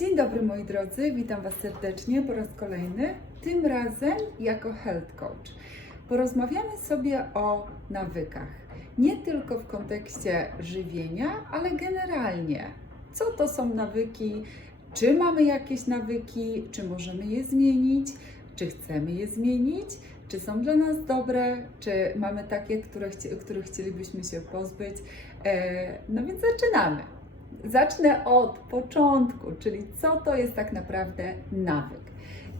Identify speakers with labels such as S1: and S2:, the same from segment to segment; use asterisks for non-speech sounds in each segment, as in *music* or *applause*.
S1: Dzień dobry moi drodzy, witam Was serdecznie po raz kolejny, tym razem jako Health Coach. Porozmawiamy sobie o nawykach, nie tylko w kontekście żywienia, ale generalnie. Co to są nawyki, czy mamy jakieś nawyki, czy możemy je zmienić, czy chcemy je zmienić, czy są dla nas dobre, czy mamy takie, które których chcielibyśmy się pozbyć. E, No więc zaczynamy. Zacznę od początku, czyli co to jest tak naprawdę nawyk.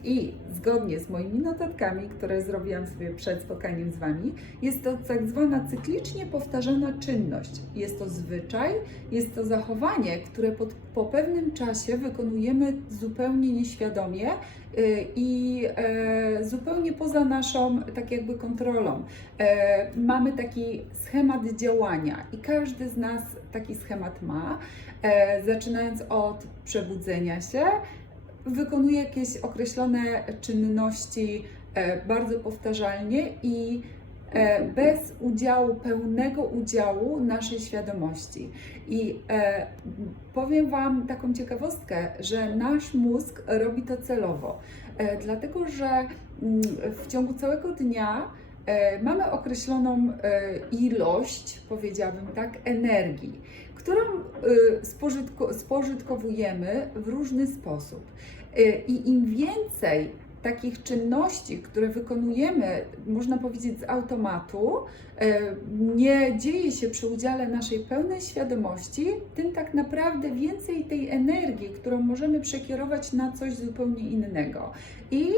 S1: I zgodnie z moimi notatkami, które zrobiłam sobie przed spotkaniem z Wami, jest to tak zwana cyklicznie powtarzana czynność. Jest to zwyczaj, jest to zachowanie, które po, po pewnym czasie wykonujemy zupełnie nieświadomie y, i e, zupełnie poza naszą tak jakby kontrolą. E, mamy taki schemat działania i każdy z nas taki schemat ma, e, zaczynając od przebudzenia się, wykonuje jakieś określone czynności e, bardzo powtarzalnie i e, bez udziału, pełnego udziału naszej świadomości. I e, powiem Wam taką ciekawostkę, że nasz mózg robi to celowo, dlatego że mm, w ciągu całego dnia mamy określoną ilość, powiedziałabym tak, energii, którą spożytko, spożytkowujemy w różny sposób. E, I im więcej takich czynności, które wykonujemy, można powiedzieć, z automatu, e, nie dzieje się przy udziale naszej pełnej świadomości, tym tak naprawdę więcej tej energii, którą możemy przekierować na coś zupełnie innego. I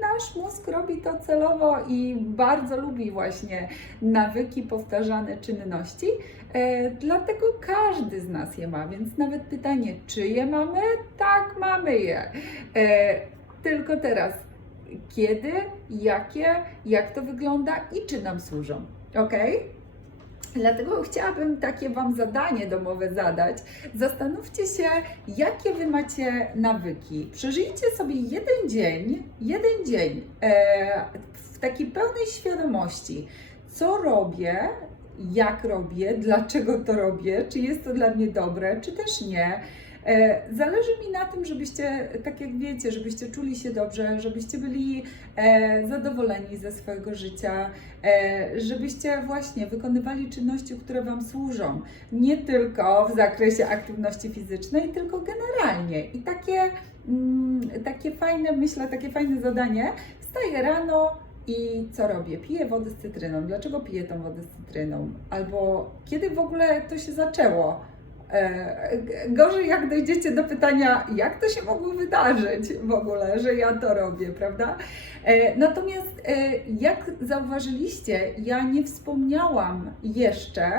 S1: nasz mózg robi to celowo i bardzo lubi właśnie nawyki, powtarzane czynności. E, dlatego każdy z nas je ma, więc nawet pytanie, czy je mamy? Tak, mamy je. E, tylko teraz, kiedy, jakie, jak to wygląda i czy nam służą. Ok? Dlatego chciałabym takie Wam zadanie domowe zadać. Zastanówcie się, jakie Wy macie nawyki. Przeżyjcie sobie jeden dzień, jeden dzień e, w takiej pełnej świadomości, co robię, jak robię, dlaczego to robię, czy jest to dla mnie dobre, czy też nie. E, Zależy mi na tym, żebyście, tak jak wiecie, żebyście czuli się dobrze, żebyście byli e, zadowoleni ze swojego życia, e, żebyście właśnie wykonywali czynności, które Wam służą. Nie tylko w zakresie aktywności fizycznej, tylko generalnie. I takie, mm, takie fajne, myślę, takie fajne zadanie. Wstaję rano, i co robię? Piję wodę z cytryną. Dlaczego piję tą wodę z cytryną? Albo kiedy w ogóle to się zaczęło? E, Gorzej, jak dojdziecie do pytania, jak to się mogło wydarzyć w ogóle, że ja to robię, prawda? E, Natomiast, e, jak zauważyliście, ja nie wspomniałam jeszcze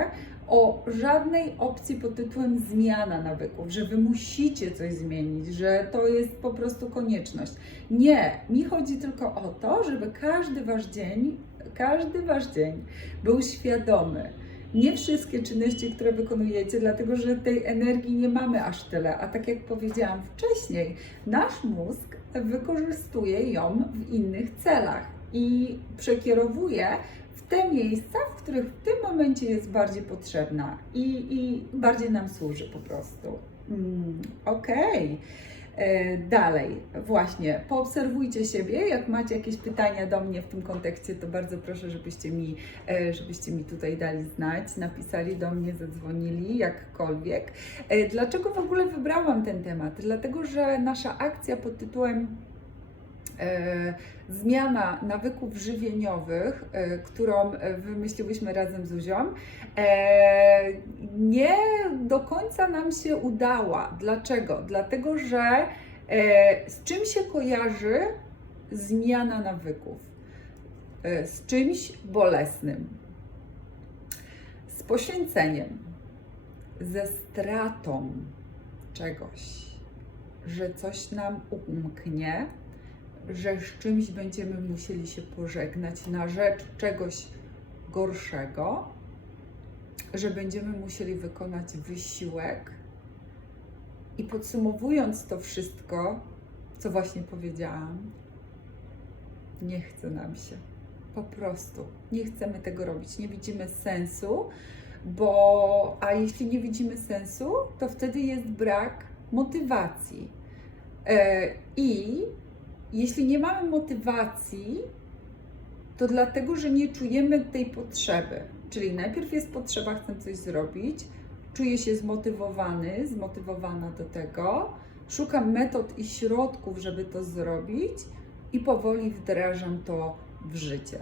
S1: o żadnej opcji pod tytułem zmiana nawyków, że wy musicie coś zmienić, że to jest po prostu konieczność. Nie, mi chodzi tylko o to, żeby każdy wasz dzień, każdy wasz dzień był świadomy. Nie wszystkie czynności, które wykonujecie, dlatego że tej energii nie mamy aż tyle. A tak jak powiedziałam wcześniej, nasz mózg wykorzystuje ją w innych celach i przekierowuje w te miejsca, w których w tym momencie jest bardziej potrzebna i, i bardziej nam służy po prostu. Mm, Okej. E, Dalej, właśnie, poobserwujcie siebie. Jak macie jakieś pytania do mnie w tym kontekście, to bardzo proszę, żebyście mi, e, żebyście mi tutaj dali znać, napisali do mnie, zadzwonili, jakkolwiek. E, Dlaczego w ogóle wybrałam ten temat? Dlatego, że nasza akcja pod tytułem e, zmiana nawyków żywieniowych, e, którą e, wymyśliłyśmy razem z Uzią, e, nie do końca nam się udała. Dlaczego? Dlatego, że e, z czym się kojarzy zmiana nawyków? E, z czymś bolesnym, z poświęceniem, ze stratą czegoś, że coś nam umknie, że z czymś będziemy musieli się pożegnać na rzecz czegoś gorszego, że będziemy musieli wykonać wysiłek. I podsumowując to wszystko, co właśnie powiedziałam, nie chce nam się. Po prostu nie chcemy tego robić, nie widzimy sensu, bo a jeśli nie widzimy sensu, to wtedy jest brak motywacji. E, I jeśli nie mamy motywacji, to dlatego, że nie czujemy tej potrzeby. Czyli najpierw jest potrzeba, chcę coś zrobić, czuję się zmotywowany, zmotywowana do tego, szukam metod i środków, żeby to zrobić i powoli wdrażam to w życie.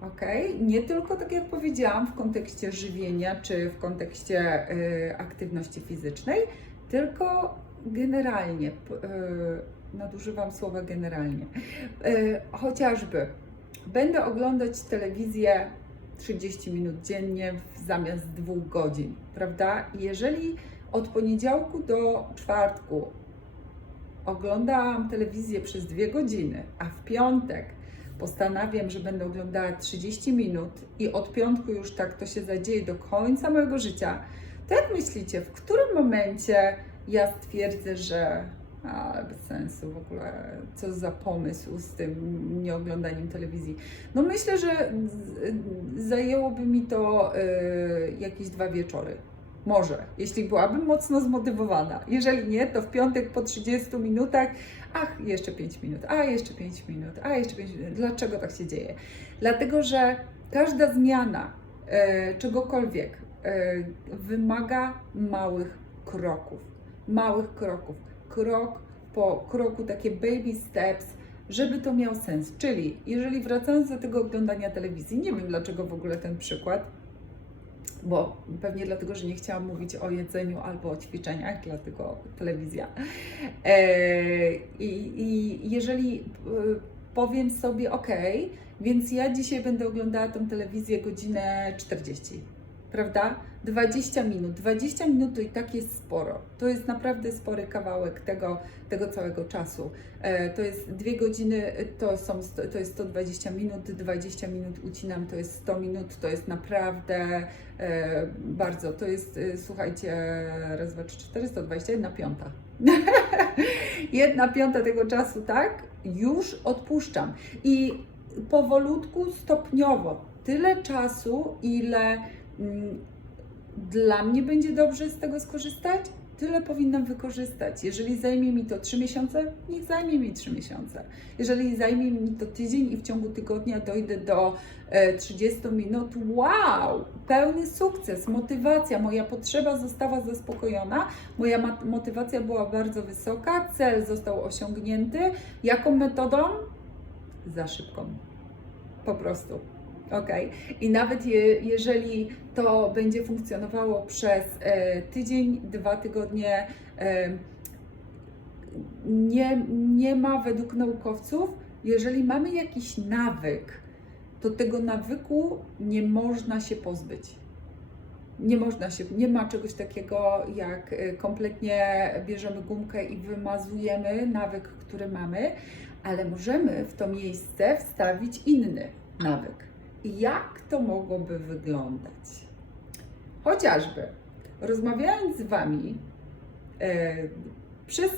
S1: Ok? Nie tylko, tak jak powiedziałam, w kontekście żywienia czy w kontekście y, aktywności fizycznej, tylko generalnie. Y, nadużywam słowa generalnie. Y, chociażby będę oglądać telewizję 30 minut dziennie zamiast dwóch godzin, prawda? Jeżeli od poniedziałku do czwartku oglądałam telewizję przez dwie godziny, a w piątek postanawiam, że będę oglądała 30 minut i od piątku już tak to się zadzieje do końca mojego życia, to jak myślicie, w którym momencie ja stwierdzę, że ale bez sensu w ogóle, co za pomysł z tym nieoglądaniem telewizji. No myślę, że zajęłoby mi to y, jakieś dwa wieczory. Może, jeśli byłabym mocno zmotywowana. Jeżeli nie, to w piątek po 30 minutach, ach, jeszcze 5 minut, a jeszcze 5 minut, a jeszcze 5 minut. Dlaczego tak się dzieje? Dlatego, że każda zmiana e, czegokolwiek e, wymaga małych kroków. Małych kroków. Krok po kroku, takie baby steps, żeby to miał sens. Czyli, jeżeli wracając do tego oglądania telewizji, nie wiem dlaczego w ogóle ten przykład, bo pewnie dlatego, że nie chciałam mówić o jedzeniu albo o ćwiczeniach, dlatego telewizja. E, I, i jeżeli e, powiem sobie, ok, więc ja dzisiaj będę oglądała tą telewizję godzinę 40, prawda? 20 minut. 20 minut to i tak jest sporo. To jest naprawdę spory kawałek tego, tego całego czasu. E, to jest dwie godziny, to, są, to jest 120 minut, 20 minut ucinam, to jest 100 minut, to jest naprawdę e, bardzo, to jest, e, słuchajcie, raz, dwa, trzy, cztery, 120, jedna piąta. *laughs* jedna piąta tego czasu, tak? Już odpuszczam. I powolutku, stopniowo, tyle czasu, ile dla mnie będzie dobrze z tego skorzystać, tyle powinnam wykorzystać. Jeżeli zajmie mi to 3 miesiące, niech zajmie mi 3 miesiące. Jeżeli zajmie mi to tydzień i w ciągu tygodnia dojdę do e, 30 minut, wow, pełny sukces, motywacja, moja potrzeba została zaspokojona, moja motywacja była bardzo wysoka, cel został osiągnięty. Jaką metodą? Za szybką. Po prostu. Ok. I nawet je, jeżeli to będzie funkcjonowało przez e, tydzień, dwa tygodnie, e, nie, nie ma według naukowców, jeżeli mamy jakiś nawyk, to tego nawyku nie można się pozbyć. Nie można się, nie ma czegoś takiego jak e, kompletnie bierzemy gumkę i wymazujemy nawyk, który mamy, ale możemy w to miejsce wstawić inny nawyk. Jak to mogłoby wyglądać? Chociażby rozmawiając z Wami e, przez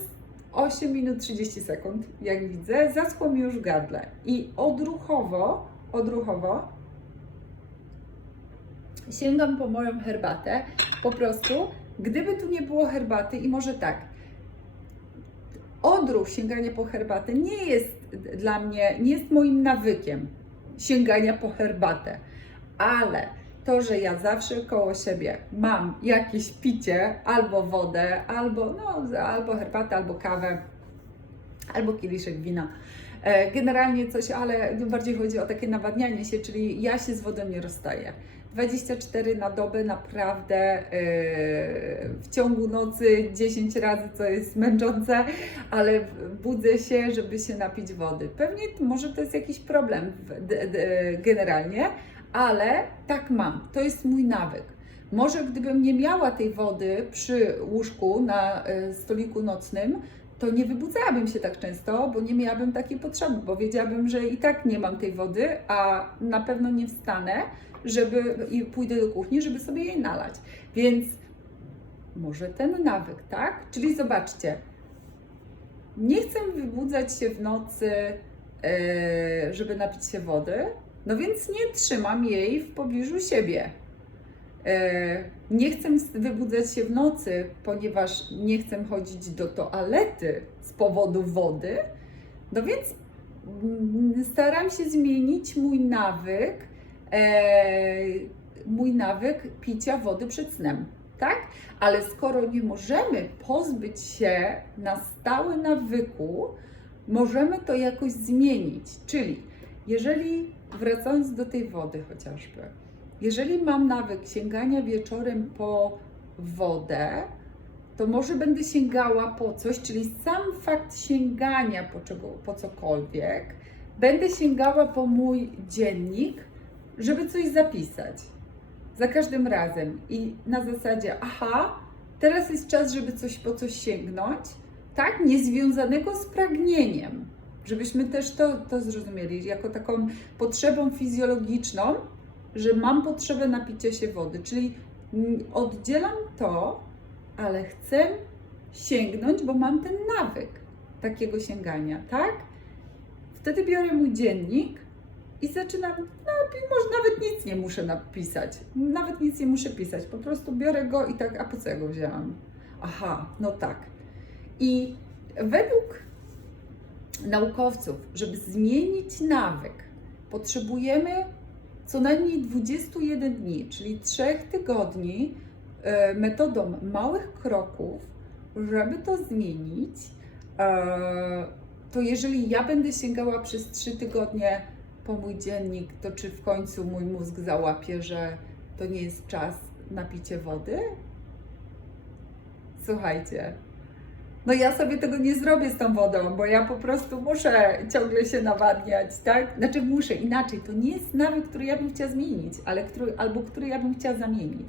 S1: 8 minut 30 sekund, jak widzę, zaschło mi już w gardle i odruchowo, odruchowo sięgam po moją herbatę. Po prostu, gdyby tu nie było herbaty i może tak, odruch sięgania po herbatę nie jest dla mnie, nie jest moim nawykiem sięgania po herbatę, ale to, że ja zawsze koło siebie mam jakieś picie, albo wodę, albo, no, albo herbatę, albo kawę, albo kieliszek wina. E, Generalnie coś, ale bardziej chodzi o takie nawadnianie się, czyli ja się z wodą nie rozstaję. 24 na dobę naprawdę e, w ciągu nocy 10 razy, co jest męczące, ale budzę się, żeby się napić wody. Pewnie może to jest jakiś problem generalnie, ale tak mam. To jest mój nawyk. Może gdybym nie miała tej wody przy łóżku na e, stoliku nocnym, to nie wybudzałabym się tak często, bo nie miałabym takiej potrzeby, bo wiedziałabym, że i tak nie mam tej wody, a na pewno nie wstanę, żeby i pójdę do kuchni, żeby sobie jej nalać. Więc może ten nawyk, tak? Czyli zobaczcie, nie chcę wybudzać się w nocy, e, żeby napić się wody, no więc nie trzymam jej w pobliżu siebie. E, nie chcę wybudzać się w nocy, ponieważ nie chcę chodzić do toalety z powodu wody, no więc mm, staram się zmienić mój nawyk, e, mój nawyk picia wody przed snem, tak? Ale skoro nie możemy pozbyć się na stałe nawyku, możemy to jakoś zmienić. Czyli jeżeli wracając do tej wody chociażby, jeżeli mam nawyk sięgania wieczorem po wodę, to może będę sięgała po coś, czyli sam fakt sięgania po, czego, po cokolwiek, będę sięgała po mój dziennik, żeby coś zapisać. Za każdym razem. I na zasadzie, aha, teraz jest czas, żeby coś po coś sięgnąć, tak? Niezwiązanego z pragnieniem. Żebyśmy też to, to zrozumieli, jako taką potrzebą fizjologiczną, że mam potrzebę napicia się wody. Czyli oddzielam to, ale chcę sięgnąć, bo mam ten nawyk takiego sięgania, tak? Wtedy biorę mój dziennik i zaczynam, no, może nawet nic nie muszę napisać, nawet nic nie muszę pisać, po prostu biorę go i tak, a po co ja go wzięłam? Aha, no tak. I według naukowców, żeby zmienić nawyk, potrzebujemy co najmniej 21 dni, czyli 3 tygodni e, metodą małych kroków, żeby to zmienić. E, To jeżeli ja będę sięgała przez 3 tygodnie po mój dziennik, to czy w końcu mój mózg załapie, że to nie jest czas na picie wody? Słuchajcie, no ja sobie tego nie zrobię z tą wodą, bo ja po prostu muszę ciągle się nawadniać, tak? Znaczy muszę, inaczej, to nie jest nawyk, który ja bym chciała zmienić, ale który, albo który ja bym chciała zamienić.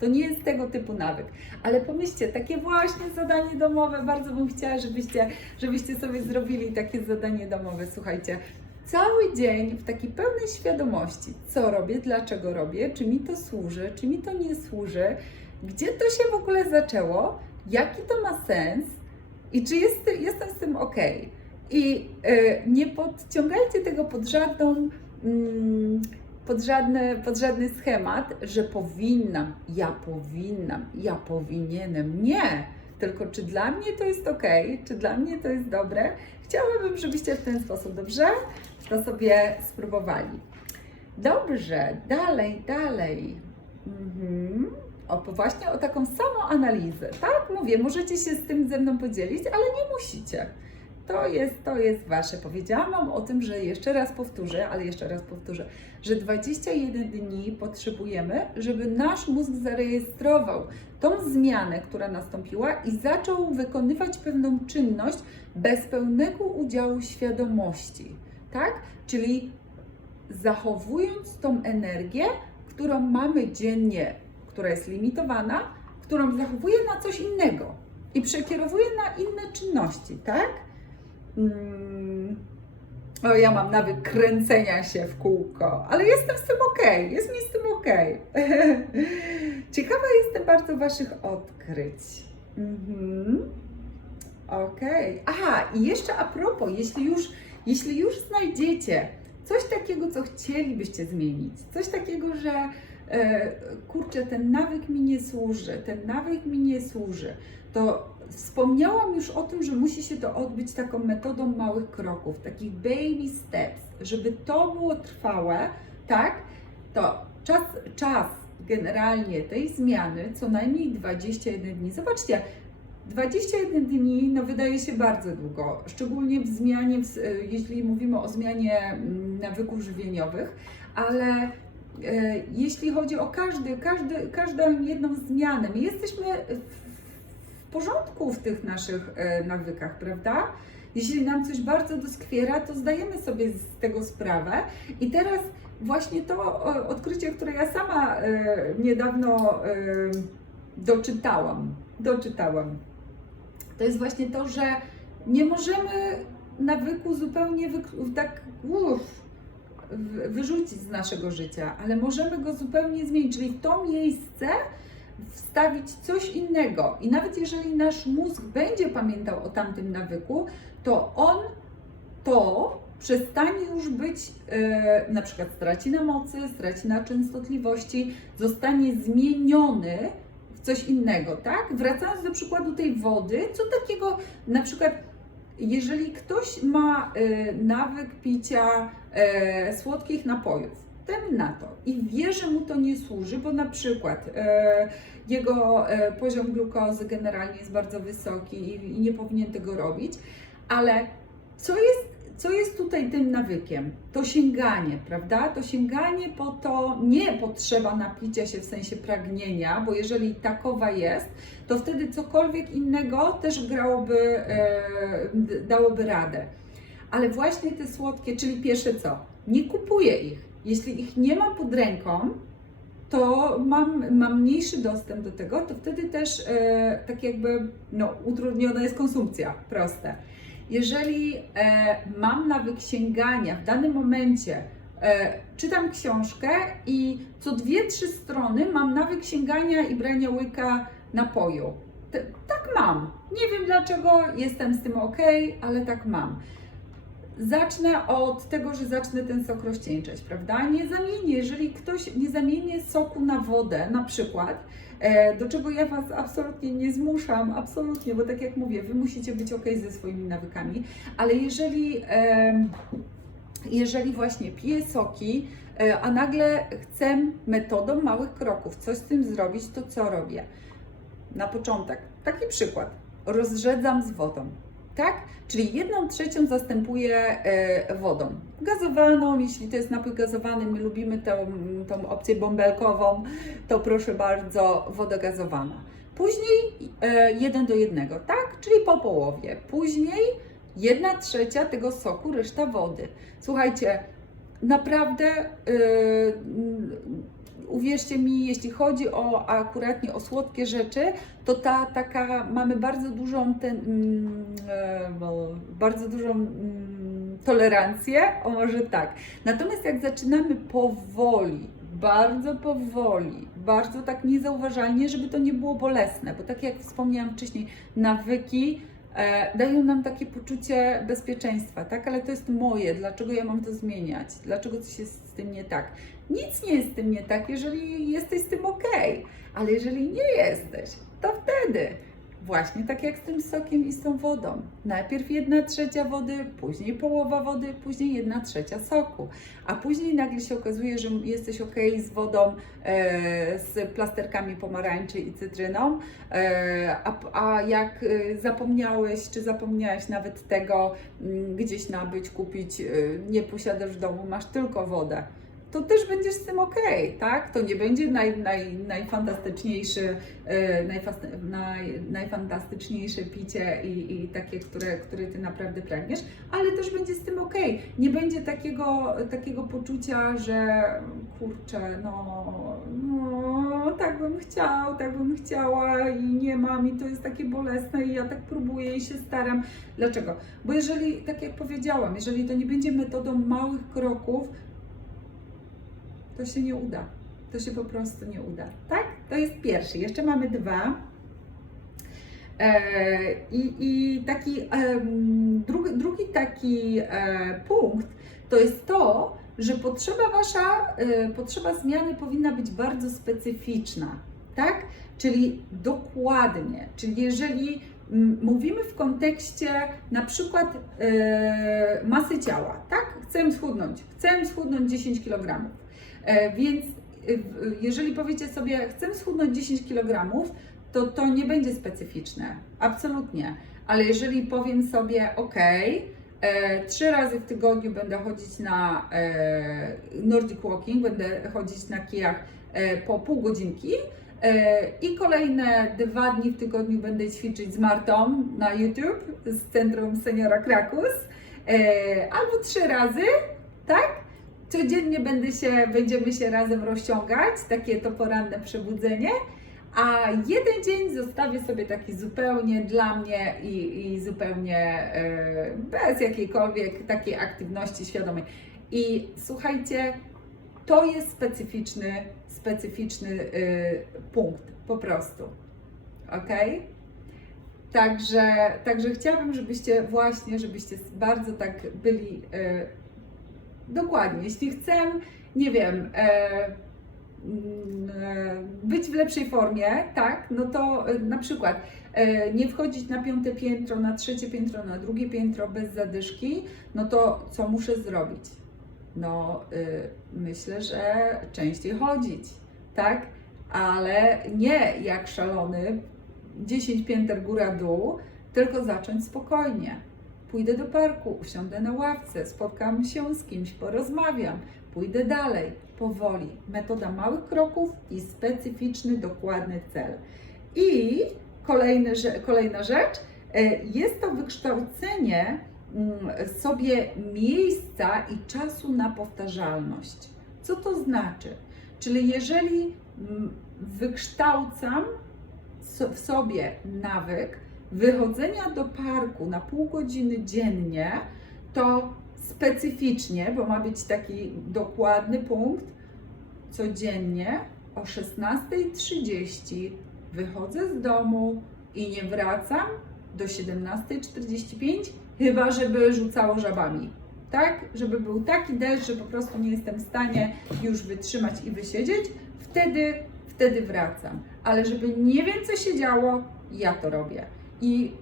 S1: To nie jest tego typu nawyk. Ale pomyślcie, takie właśnie zadanie domowe, bardzo bym chciała, żebyście, żebyście sobie zrobili takie zadanie domowe. Słuchajcie, cały dzień w takiej pełnej świadomości, co robię, dlaczego robię, czy mi to służy, czy mi to nie służy, gdzie to się w ogóle zaczęło, jaki to ma sens i czy jest, jestem z tym ok. I e, nie podciągajcie tego pod żadną. Mm, pod żadny, pod żadny schemat, że powinnam, ja powinnam, ja powinienem. Nie! Tylko czy dla mnie to jest ok, czy dla mnie to jest dobre? Chciałabym, żebyście w ten sposób dobrze to sobie spróbowali. Dobrze, dalej, dalej. Mhm. O, właśnie o taką samą analizę, tak? Mówię, możecie się z tym ze mną podzielić, ale nie musicie. To jest, to jest wasze. Powiedziałam Wam o tym, że jeszcze raz powtórzę, ale jeszcze raz powtórzę, że 21 dni potrzebujemy, żeby nasz mózg zarejestrował tą zmianę, która nastąpiła i zaczął wykonywać pewną czynność bez pełnego udziału świadomości, tak? Czyli zachowując tą energię, którą mamy dziennie, która jest limitowana, którą zachowuję na coś innego i przekierowuję na inne czynności, tak? Mm. O, ja mam nawyk kręcenia się w kółko, ale jestem z tym okej, jest mi z tym okej. *laughs* Ciekawa jestem bardzo Waszych odkryć. Mhm. Okej. Aha, i jeszcze a propos, jeśli już, jeśli już znajdziecie coś takiego, co chcielibyście zmienić, coś takiego, że kurczę, ten nawyk mi nie służy, ten nawyk mi nie służy, to wspomniałam już o tym, że musi się to odbyć taką metodą małych kroków, takich baby steps, żeby to było trwałe, tak? To czas, czas generalnie tej zmiany co najmniej 21 dni. Zobaczcie, 21 dni no wydaje się bardzo długo, szczególnie w zmianie, jeśli mówimy o zmianie mm, nawyków żywieniowych, ale e, jeśli chodzi o każdy, każdy, każdą jedną zmianę, my jesteśmy w, porządku w tych naszych e, nawykach, prawda? Jeśli nam coś bardzo doskwiera, to zdajemy sobie z tego sprawę. I teraz właśnie to odkrycie, które ja sama e, niedawno e, doczytałam, doczytałam, to jest właśnie to, że nie możemy nawyku zupełnie tak uff, wyrzucić z naszego życia, ale możemy go zupełnie zmienić, czyli w to miejsce wstawić coś innego. I nawet jeżeli nasz mózg będzie pamiętał o tamtym nawyku, to on to przestanie już być, e, na przykład straci na mocy, straci na częstotliwości, zostanie zmieniony w coś innego, tak? Wracając do przykładu tej wody, co takiego na przykład jeżeli ktoś ma e, nawyk picia e, słodkich napojów, ten na to. I wie, że mu to nie służy, bo na przykład e, jego poziom glukozy generalnie jest bardzo wysoki i nie powinien tego robić, ale co jest, co jest tutaj tym nawykiem? To sięganie, prawda? To sięganie po to, nie potrzeba napicia się w sensie pragnienia, bo jeżeli takowa jest, to wtedy cokolwiek innego też grałoby, e, dałoby radę. Ale właśnie te słodkie, czyli pierwsze co? Nie kupuję ich. Jeśli ich nie mam pod ręką, to mam, mam mniejszy dostęp do tego, to wtedy też e, tak jakby no, utrudniona jest konsumpcja, proste. Jeżeli e, mam nawyk sięgania w danym momencie, e, czytam książkę i co dwie, trzy strony mam nawyk sięgania i brania łyka napoju. Tak mam. Nie wiem dlaczego, jestem z tym ok, ale tak mam. Zacznę od tego, że zacznę ten sok rozcieńczać, prawda? Nie zamienię, jeżeli ktoś nie zamieni soku na wodę, na przykład, do czego ja Was absolutnie nie zmuszam, absolutnie, bo tak jak mówię, Wy musicie być ok ze swoimi nawykami, ale jeżeli, jeżeli właśnie piję soki, e, a nagle chcę metodą małych kroków coś z tym zrobić, to co robię? Na początek, taki przykład, rozrzedzam z wodą, tak? Czyli jedną trzecią zastępuję e, wodą gazowaną, jeśli to jest napój gazowany, my lubimy tą, tą opcję bąbelkową, to proszę bardzo, woda gazowana. Później e, jeden do jednego, tak? Czyli po połowie. Później jedna trzecia tego soku, reszta wody. Słuchajcie, naprawdę yy, uwierzcie mi, jeśli chodzi o akuratnie o słodkie rzeczy, to ta taka mamy bardzo dużą ten, mm, e, bardzo dużą mm, tolerancję, o może tak. Natomiast jak zaczynamy powoli, bardzo powoli, bardzo tak niezauważalnie, żeby to nie było bolesne, bo tak jak wspomniałam wcześniej, nawyki dają nam takie poczucie bezpieczeństwa, tak? Ale to jest moje, dlaczego ja mam to zmieniać? Dlaczego coś jest z tym nie tak? Nic nie jest z tym nie tak, jeżeli jesteś z tym ok, ale jeżeli nie jesteś, to wtedy właśnie tak jak z tym sokiem i z tą wodą. Najpierw jedna trzecia wody, później połowa wody, później jedna trzecia soku, a później nagle się okazuje, że jesteś ok z wodą, e, z plasterkami pomarańczy i cytryną, e, a, a jak e, zapomniałeś, czy zapomniałaś nawet tego mm, gdzieś nabyć, kupić, e, nie posiadasz w domu, masz tylko wodę, to też będziesz z tym ok, tak? To nie będzie naj, naj, najfantastyczniejszy, e, naj, najfantastyczniejsze picie i, i takie, które, które ty naprawdę pragniesz, ale też będzie z tym ok. Nie będzie takiego, takiego poczucia, że kurczę, no, no, tak bym chciał, tak bym chciała i nie mam i to jest takie bolesne i ja tak próbuję i się staram. Dlaczego? Bo jeżeli, tak jak powiedziałam, jeżeli to nie będzie metodą małych kroków, to się nie uda. To się po prostu nie uda. Tak? To jest pierwszy. Jeszcze mamy dwa. E, I, i taki drugi, drugi taki e, punkt to jest to, że potrzeba wasza, e, potrzeba zmiany powinna być bardzo specyficzna, tak? Czyli dokładnie, czyli jeżeli mówimy w kontekście na przykład masy ciała, tak? Chcę schudnąć, chcę schudnąć 10 kg. E, Więc w- jeżeli powiecie sobie, chcę schudnąć 10 kg, to to nie będzie specyficzne. Absolutnie. Ale jeżeli powiem sobie, ok, e, trzy razy w tygodniu będę chodzić na e, Nordic Walking, będę chodzić na kijach e, po pół godzinki e, i kolejne dwa dni w tygodniu będę ćwiczyć z Martą na YouTube z Centrum Seniora Krakus, e, albo trzy razy, tak? Codziennie będę się, będziemy się razem rozciągać, takie to poranne przebudzenie, a jeden dzień zostawię sobie taki zupełnie dla mnie i, i zupełnie e, bez jakiejkolwiek takiej aktywności świadomej. I słuchajcie, to jest specyficzny, specyficzny y, punkt, po prostu. Ok? Także, także chciałabym, żebyście właśnie, żebyście bardzo tak byli e, dokładnie. Jeśli chcę, nie wiem, e, mm, e, być w lepszej formie, tak, no to e, na przykład nie wchodzić na piąte piętro, na trzecie piętro, na drugie piętro bez zadyszki, no to co muszę zrobić? No, y, myślę, że częściej chodzić, tak? Ale nie jak szalony, 10 pięter góra-dół, tylko zacząć spokojnie. Pójdę do parku, usiądę na ławce, spotkam się z kimś, porozmawiam, pójdę dalej, powoli. Metoda małych kroków i specyficzny, dokładny cel. I kolejny, kolejna rzecz, e, jest to wykształcenie mm, sobie miejsca i czasu na powtarzalność. Co to znaczy? Czyli jeżeli mm, wykształcam w sobie nawyk wychodzenia do parku na pół godziny dziennie, to specyficznie, bo ma być taki dokładny punkt, codziennie o 16.30 wychodzę z domu i nie wracam do 17.45, chyba żeby rzucało żabami. Tak? Żeby był taki deszcz, że po prostu nie jestem w stanie już wytrzymać i wysiedzieć, wtedy, wtedy wracam. Ale żeby nie wiem, co się działo, ja to robię. I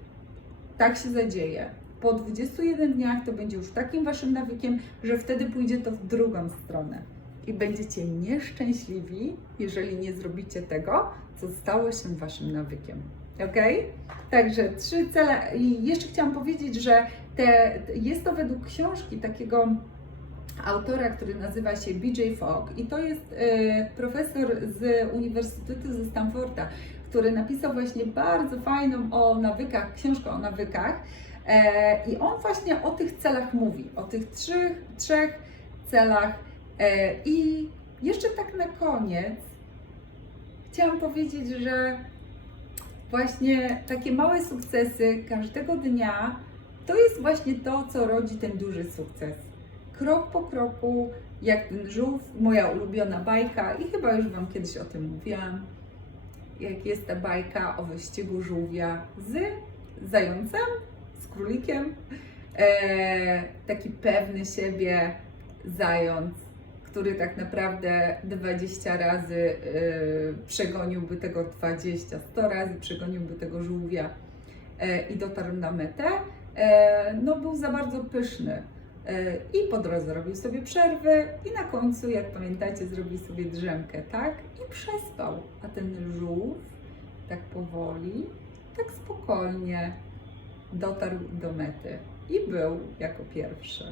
S1: tak się zadzieje. Po 21 dniach to będzie już takim waszym nawykiem, że wtedy pójdzie to w drugą stronę. I będziecie nieszczęśliwi, jeżeli nie zrobicie tego, co stało się waszym nawykiem. Ok? Także trzy cele. I jeszcze chciałam powiedzieć, że te, jest to według książki takiego autora, który nazywa się BJ Fogg i to jest e, profesor z Uniwersytetu ze Stanforda, który napisał właśnie bardzo fajną o nawykach, książkę o nawykach. E, I on właśnie o tych celach mówi, o tych trzech, trzech celach. E, I jeszcze tak na koniec chciałam powiedzieć, że właśnie takie małe sukcesy każdego dnia to jest właśnie to, co rodzi ten duży sukces. Krok po kroku, jak ten żółw, moja ulubiona bajka, i chyba już Wam kiedyś o tym mówiłam, jak jest ta bajka o wyścigu żółwia z zającem, z królikiem. E, taki pewny siebie zając, który tak naprawdę 20 razy e, przegoniłby tego 20, 100 razy przegoniłby tego żółwia e, i dotarł na metę. E, no był za bardzo pyszny. I po drodze robił sobie przerwy i na końcu, jak pamiętacie, zrobił sobie drzemkę, tak? I przespał. A ten żółw tak powoli, tak spokojnie dotarł do mety i był jako pierwszy,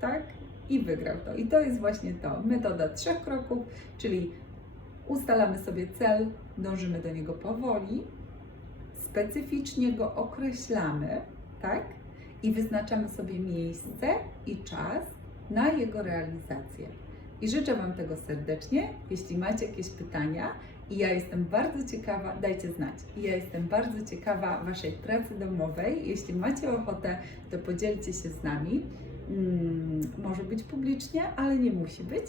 S1: tak? I wygrał to. I to jest właśnie to, metoda trzech kroków, czyli ustalamy sobie cel, dążymy do niego powoli, specyficznie go określamy, tak? I wyznaczamy sobie miejsce i czas na jego realizację. I życzę Wam tego serdecznie. Jeśli macie jakieś pytania, i ja jestem bardzo ciekawa, dajcie znać. I ja jestem bardzo ciekawa Waszej pracy domowej. Jeśli macie ochotę, to podzielcie się z nami. Mm, może być publicznie, ale nie musi być.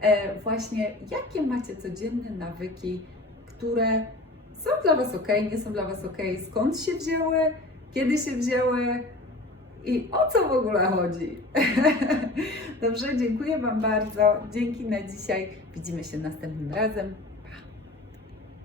S1: E, właśnie, jakie macie codzienne nawyki, które są dla Was ok, nie są dla Was ok, skąd się wzięły, kiedy się wzięły i o co w ogóle chodzi. *laughs* Dobrze, dziękuję Wam bardzo. Dzięki na dzisiaj. Widzimy się następnym razem.